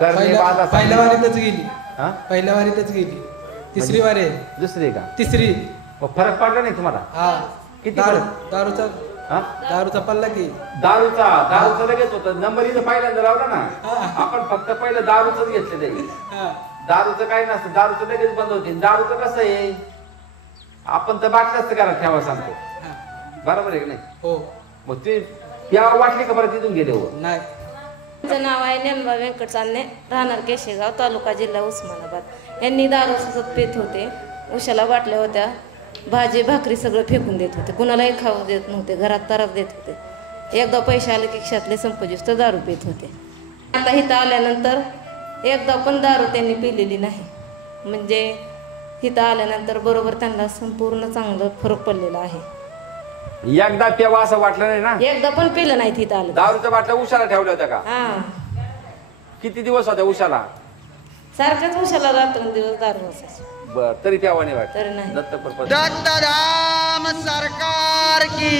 पहिल्या वारीतच गेली. पहिल्या वारीतच गेली. तिसरी वारी आहे. दुसरी का? तिसरी. फरक पडला नाही तुम्हाला? हा. किती? दारूचा पडला की? दारूचा लगेच होतं. नंबर इथं पहिल्यांदा लावला ना आपण, फक्त पहिलं दारूच घेतलेलं आहे. दारूचं काय नसतं, दारूचं लगेच बंद होते. दारूचं कसं आहे, आपण तर बाटल्याच घरात ठेवा सांगतो, बरोबर आहे की नाही? हो. मग ते प्यावा वाटली का बरं तिथून गेले? हो नाही. माझं नाव आहे ज्ञानबा व्यंकट चांदणे, राहणार केशेगाव, तालुका जिल्हा उस्मानाबाद. यांनी दारू सतत पित होते. उशाला बाटल्या होत्या, भाजी भाकरी सगळं फेकून देत होते, कुणालाही खाऊ देत नव्हते, घरात त्रास देत होते. एकदा पैसे आले की खिशातले संपजूस तर दारू पित होते. आता इथं आल्यानंतर एकदा पण दारू त्यांनी पिलेली नाही. म्हणजे इथं आल्यानंतर बरोबर त्यांना संपूर्ण चांगलं फरक पडलेला आहे. एकदा प्यावा असं वाटलं नाही ना? एकदा पण पिलं नाही तिथं आलं. दारूच्या बाटल्या उशाला ठेवल्या होत्या का? हा. किती दिवस होत्या उशाला? सारख्याच उशाला रात्रंदिवस दारू असायची. बर, तरी प्यावा नाही वाटत? तरी नाही. दत्तप्रभू दत्तधाम सरकार की